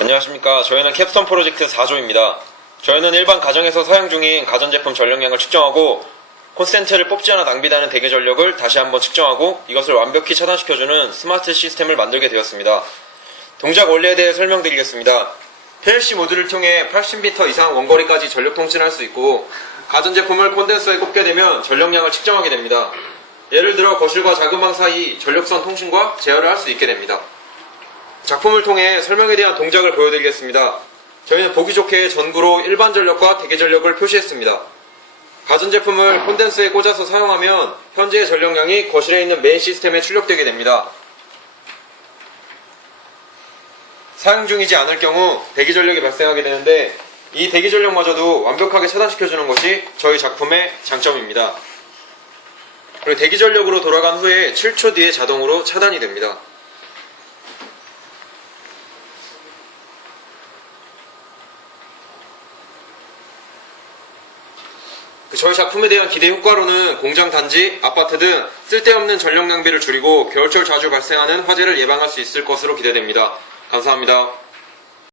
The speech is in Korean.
안녕하십니까. 저희는 캡스톤 프로젝트 4조입니다. 저희는 일반 가정에서 사용 중인 가전제품 전력량을 측정하고 콘센트를 뽑지 않아 낭비되는 대기 전력을 다시 한번 측정하고 이것을 완벽히 차단시켜주는 스마트 시스템을 만들게 되었습니다. 동작 원리에 대해 설명드리겠습니다. PLC 모드를 통해 80m 이상 원거리까지 전력 통신할 수 있고 가전제품을 콘덴서에 꽂게 되면 전력량을 측정하게 됩니다. 예를 들어 거실과 자금방 사이 전력선 통신과 제어를 할 수 있게 됩니다. 작품을 통해 설명에 대한 동작을 보여드리겠습니다. 저희는 보기 좋게 전구로 일반 전력과 대기 전력을 표시했습니다. 가전제품을 콘덴서에 꽂아서 사용하면 현재의 전력량이 거실에 있는 메인 시스템에 출력되게 됩니다. 사용 중이지 않을 경우 대기 전력이 발생하게 되는데 이 대기 전력마저도 완벽하게 차단시켜주는 것이 저희 작품의 장점입니다. 그리고 대기 전력으로 돌아간 후에 7초 뒤에 자동으로 차단이 됩니다. 그 저희 작품에 대한 기대 효과로는 공장 단지, 아파트 등 쓸데없는 전력 낭비를 줄이고 겨울철 자주 발생하는 화재를 예방할 수 있을 것으로 기대됩니다. 감사합니다.